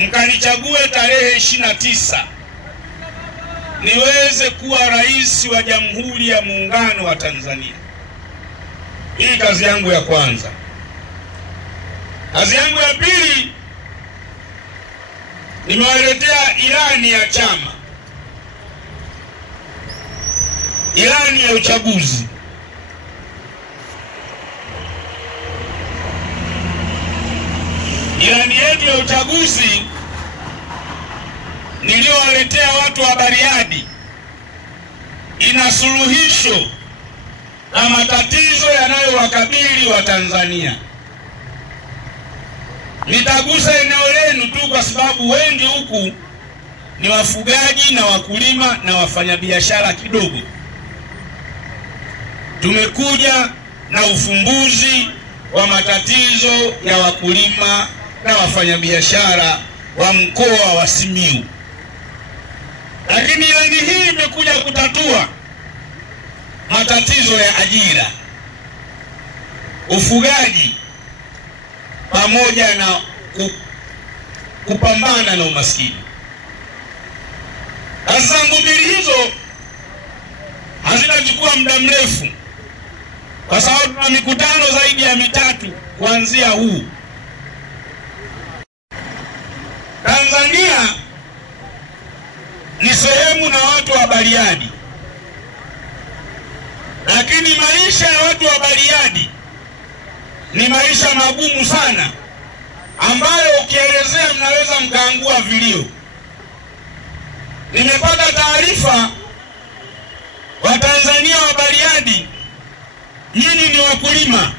mkanichague tarehe 29 niweze kuwa rais wa Jamhuri ya Muungano wa Tanzania. Hii kazi yangu ya kwanza. Kazi yangu ya pili, nimewaletea ilani ya chama, ilani ya uchaguzi. Ilani yetu ya uchaguzi niliowaletea watu wa Bariadi ina suluhisho la matatizo yanayowakabili wa Tanzania. Nitagusa eneo lenu tu kwa sababu wengi huku ni wafugaji na wakulima na wafanyabiashara kidogo. Tumekuja na ufumbuzi wa matatizo ya wakulima na wafanyabiashara wa mkoa wa Simiyu. Lakini ilani hii imekuja kutatua matatizo ya ajira, ufugaji pamoja na kupambana na umaskini. Kazi zangu mbili hizo hazitachukua muda mrefu kwa sababu tuna mikutano zaidi ya 3 kuanzia huu. Tanzania ni sehemu na watu wa Bariadi, lakini maisha ya watu wa Bariadi ni maisha magumu sana ambayo ukielezea mnaweza mkaangua vilio. Nimepata taarifa Watanzania wa Bariadi, nyinyi ni wakulima,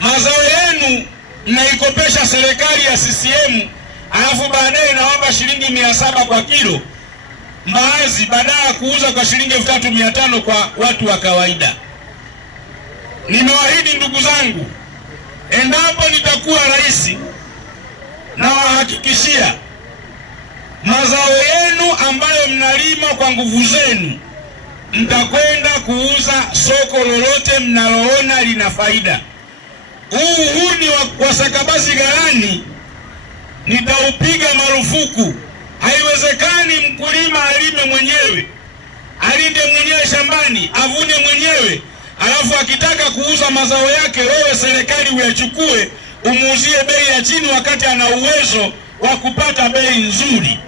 mazao yenu mnaikopesha serikali ya CCM, alafu baadaye naomba shilingi 700 kwa kilo mbaazi badala kuuza kwa shilingi 3500 kwa watu wa kawaida. Nimewaahidi ndugu zangu, endapo nitakuwa rais, na wahakikishia mazao yenu ambayo mnalima kwa nguvu zenu mtakwenda kuuza soko lolote mnaloona lina faida. Uhuni wa stakabadhi ghalani nitaupiga marufuku. Haiwezekani mkulima alime mwenyewe, alinde mwenyewe shambani, avune mwenyewe, alafu akitaka kuuza mazao yake wewe serikali uyachukue umuuzie bei ya chini wakati ana uwezo wa kupata bei nzuri.